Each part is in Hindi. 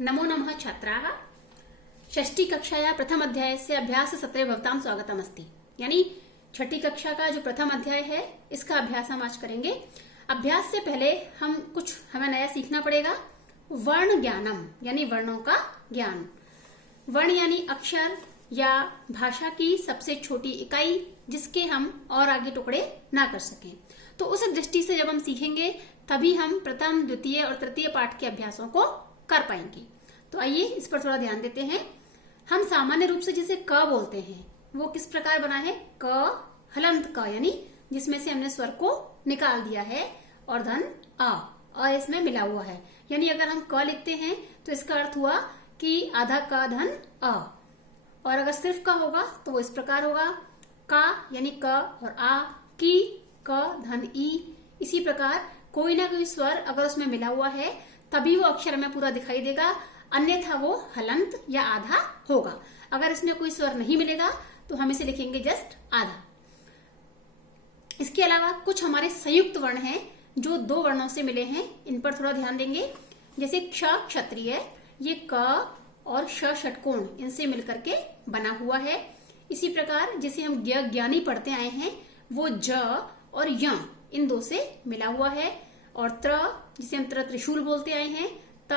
नमो नमः छात्राः। षष्ठी कक्षाया प्रथम अध्याय से अभ्यास सत्रे भवतां स्वागतमस्ति। यानी छठी कक्षा का जो प्रथम अध्याय है इसका अभ्यास हम आज करेंगे। अभ्यास से पहले हमें नया सीखना पड़ेगा। वर्ण ज्ञानम यानी वर्णों का ज्ञान। वर्ण यानी अक्षर या भाषा की सबसे छोटी इकाई जिसके हम और आगे टुकड़े ना कर सकें। तो उस दृष्टि से जब हम सीखेंगे तभी हम प्रथम, द्वितीय और तृतीय पाठ के अभ्यासों को कर पाएंगे। तो आइए इस पर थोड़ा ध्यान देते हैं। हम सामान्य रूप से जिसे क बोलते हैं वो किस प्रकार बना है? क हलंत क, यानी जिसमें से हमने स्वर को निकाल दिया है और धन अ इसमें मिला हुआ है। यानी अगर हम क लिखते हैं तो इसका अर्थ हुआ कि आधा क धन अ, और अगर सिर्फ क होगा तो वो इस प्रकार होगा का यानी क और आ की क धन ई। इसी प्रकार कोई ना कोई स्वर अगर उसमें मिला हुआ है तभी वो अक्षर में पूरा दिखाई देगा, अन्यथा वो हलंत या आधा होगा। अगर इसमें कोई स्वर नहीं मिलेगा तो हम इसे लिखेंगे जस्ट आधा। इसके अलावा कुछ हमारे संयुक्त वर्ण हैं जो दो वर्णों से मिले हैं, इन पर थोड़ा ध्यान देंगे। जैसे क्ष क्षत्रिय, ये क और श षटकोण इनसे मिलकर के बना हुआ है। इसी प्रकार जिसे हम ज्ञानी पढ़ते आए हैं वो ज और य इन दो से मिला हुआ है। और त्र जिसे हम त्रिशूल बोलते आए हैं, त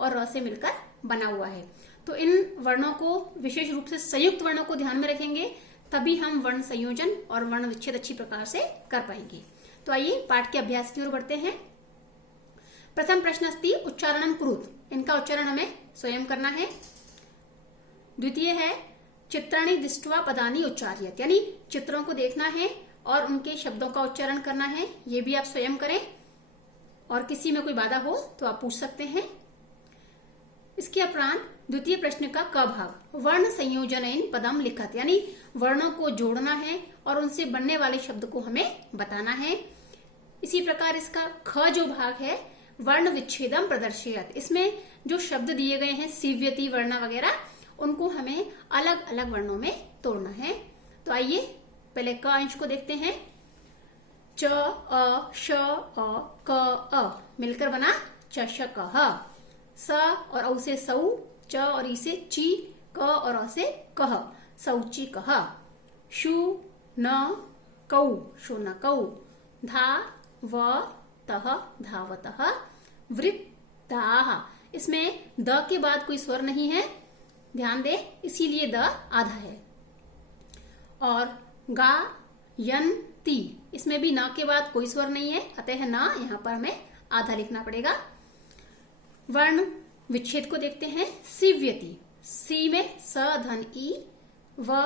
और र से मिलकर बना हुआ है। तो इन वर्णों को विशेष रूप से संयुक्त वर्णों को ध्यान में रखेंगे तभी हम वर्ण संयोजन और वर्ण विच्छेद अच्छी प्रकार से कर पाएंगे। तो आइए पाठ के अभ्यास की ओर बढ़ते हैं। प्रथम प्रश्न अस्ति उच्चारणम कुरुत। इनका उच्चारण हमें स्वयं करना है। द्वितीय है चित्राणि दृष्ट्वा पदानि उच्चार्यत, यानी चित्रों को देखना है और उनके शब्दों का उच्चारण करना है। ये भी आप स्वयं करें और किसी में कोई बाधा हो तो आप पूछ सकते हैं। इसके उपरांत द्वितीय प्रश्न का क भाग, वर्ण संयोजन पदम लिखत, यानी वर्णों को जोड़ना है और उनसे बनने वाले शब्द को हमें बताना है। इसी प्रकार इसका ख जो भाग है, वर्ण विच्छेदम प्रदर्शयत, इसमें जो शब्द दिए गए हैं सीव्यति वर्ण वगैरह उनको हमें अलग अलग वर्णों में तोड़ना है। तो आइए पहले क अंश को देखते हैं। च अ श अ क अ मिलकर बना चषकः। स और औ से सौ, च और ई से ची, क और अ से कह, शौचिकः। शु न कौ, शुनकौ। धा व तः, धावतः। वृत्ताः, इसमें द के बाद कोई स्वर नहीं है, ध्यान दें, इसीलिए द आधा है। और गा यन्ति, इसमें भी न के बाद कोई स्वर नहीं है, अतः न यहाँ पर हमें आधा लिखना पड़ेगा। वर्ण विच्छेद को देखते हैं। सीव्यति, सी में स धन ई, व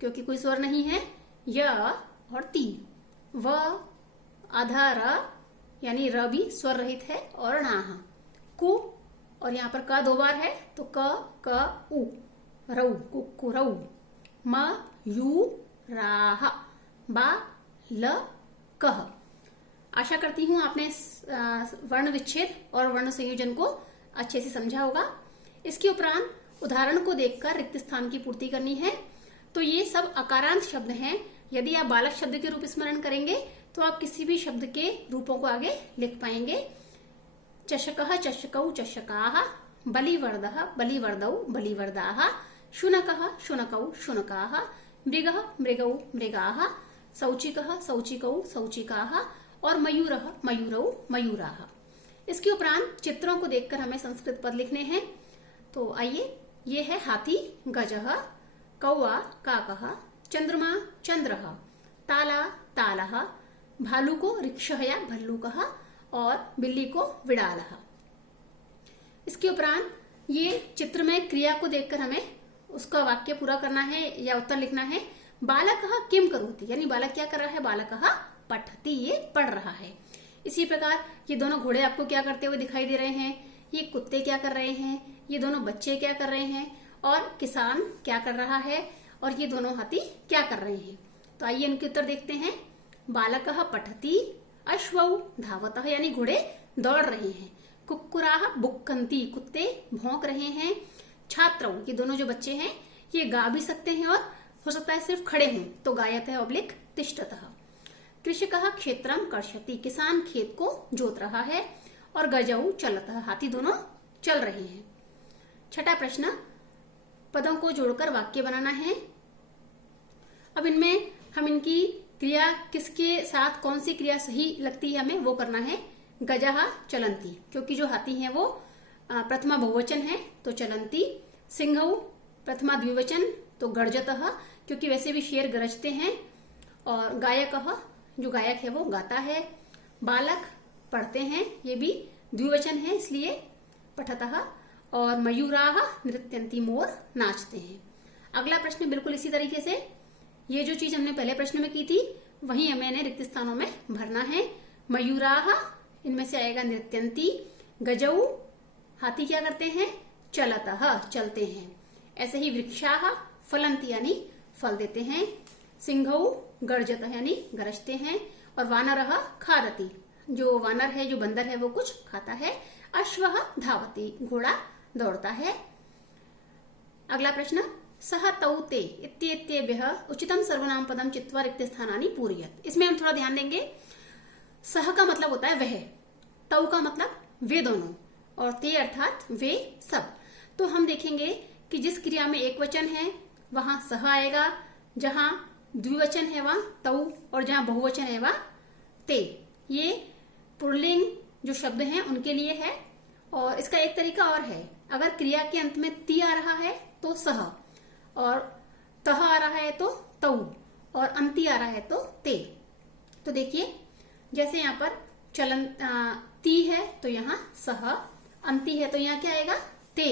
क्योंकि कोई स्वर नहीं है, य और ती, व आधा र यानी र भी स्वर रहित है, और नाह कु, और यहाँ पर क दो बार है तो क उ, रऊ कुकुरऊ। म यू राह, बा ल कह। आशा करती हूँ आपने वर्ण विच्छेद और वर्ण संयोजन को अच्छे से समझा होगा। इसके उपरांत उदाहरण को देखकर रिक्त स्थान की पूर्ति करनी है। तो ये सब अकारांत शब्द हैं। यदि आप बालक शब्द के रूप स्मरण करेंगे तो आप किसी भी शब्द के रूपों को आगे लिख पाएंगे। चषकः चषकौ चषकाः, बलिवर्दः बलिवर्दौ बलिवर्दाः, शुनकः शुनकौ शुनकाः, मृगः मृगौ मृगाः, शौचिकः शौचिकौ शौचिकाः और मयूरः मयूरौ मयूराः। इसके उपरांत चित्रों को देखकर हमें संस्कृत पद लिखने हैं। तो आइए, ये है हाथी गजः, कौआ काकः, चंद्रमा चंद्रः, ताला तालः, भालू को रिक्षः या भल्लूकः और बिल्ली को विड़ालः। इसके उपरांत ये चित्र में क्रिया को देखकर हमें उसका वाक्य पूरा करना है या उत्तर लिखना है। बालकः किम करोति, यानी बालक क्या कर रहा है? बालकः पठति, ये पढ़ रहा है। इसी प्रकार ये दोनों घोड़े आपको क्या करते हुए दिखाई दे रहे हैं? ये कुत्ते क्या कर रहे हैं? ये दोनों बच्चे क्या कर रहे हैं? और किसान क्या कर रहा है? और ये दोनों हाथी क्या कर रहे हैं? तो आइए इनके उत्तर देखते हैं। बालकः पठति, अश्वौ धावतः, यानी घोड़े दौड़ रहे हैं। कुक्कुराः बुक्कन्ति, कुत्ते भौंक रहे हैं। छात्रौ, ये दोनों जो बच्चे हैं ये गा भी सकते हैं और हो सकता है सिर्फ खड़े हों तो गायतः ऑब्लिक तिष्ठतः। कृषकः क्षेत्रम कर्षति, किसान खेत को जोत रहा है। और गजऊ चलतः, हाथी दोनों चल रहे हैं। छठा प्रश्न, पदों को जोड़कर वाक्य बनाना है। अब इनमें हम इनकी क्रिया किसके साथ कौन सी क्रिया सही लगती है हमें वो करना है। गजः चलन्ति, क्योंकि जो हाथी है वो प्रथमा बहुवचन है तो चलन्ति। सिंहौ प्रथमा द्विवचन तो गर्जतः, क्योंकि वैसे भी शेर गरजते हैं। और गायकः जो गायक है वो गाता है। बालक पढ़ते हैं, ये भी द्विवचन है इसलिए पठतः। और मयूराः नृत्यन्ति, मोर नाचते हैं। अगला प्रश्न बिल्कुल इसी तरीके से, ये जो चीज हमने पहले प्रश्न में की थी वही हमें रिक्त स्थानों में भरना है। मयूराः इनमें से आएगा नृत्यन्ति। गजौ हाथी क्या करते हैं, चलतः चलते हैं। ऐसे ही वृक्षाः फलन्ति यानी फल देते हैं। सिंहौ गर्जतः यानी गरजते हैं। और वानरः खादति, जो वानर है जो बंदर है वो कुछ खाता है। अश्वः धावति, घोड़ा दौड़ता है। अगला प्रश्न, सह तौ ते इत्येतेभ्यः उचितं सर्वनाम पदम चित्वा रिक्त स्थानानि पूरयेत्। इसमें हम थोड़ा ध्यान देंगे। सह का मतलब होता है वह, तौ का मतलब वे दोनों, और ते अर्थात वे सब। तो हम देखेंगे कि जिस क्रिया में एक वचन है वहां सह आएगा, जहां द्विवचन है वहां तौ, और जहां बहुवचन है वहां ते। ये पुल्लिंग जो शब्द हैं उनके लिए है। और इसका एक तरीका और है, अगर क्रिया के अंत में ती आ रहा है तो सह, और तह आ रहा है तो तौ, और अंति आ रहा है तो ते। तो देखिए जैसे यहाँ पर चलन ती है तो यहाँ सह, अंति है तो यहाँ क्या आएगा ते,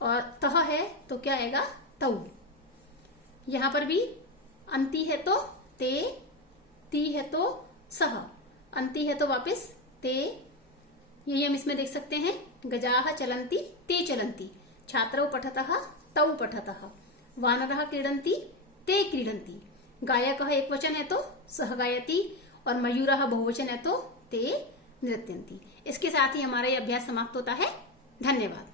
और तह है तो क्या आएगा तौ। यहाँ पर भी अंति है तो ते, ती है तो सह, अंति है तो वापस ते। यही हम इसमें देख सकते हैं। गजाः चलन्ति ते चलन्ति, छात्रौ पठतः तौ पठतः, वानरः क्रीडन्ति ते क्रीडन्ति, गायकः एक वचन है तो सह गायति, और मयूरः बहुवचन है तो ते नृत्यन्ति। इसके साथ ही हमारा ये अभ्यास समाप्त होता है। धन्यवाद।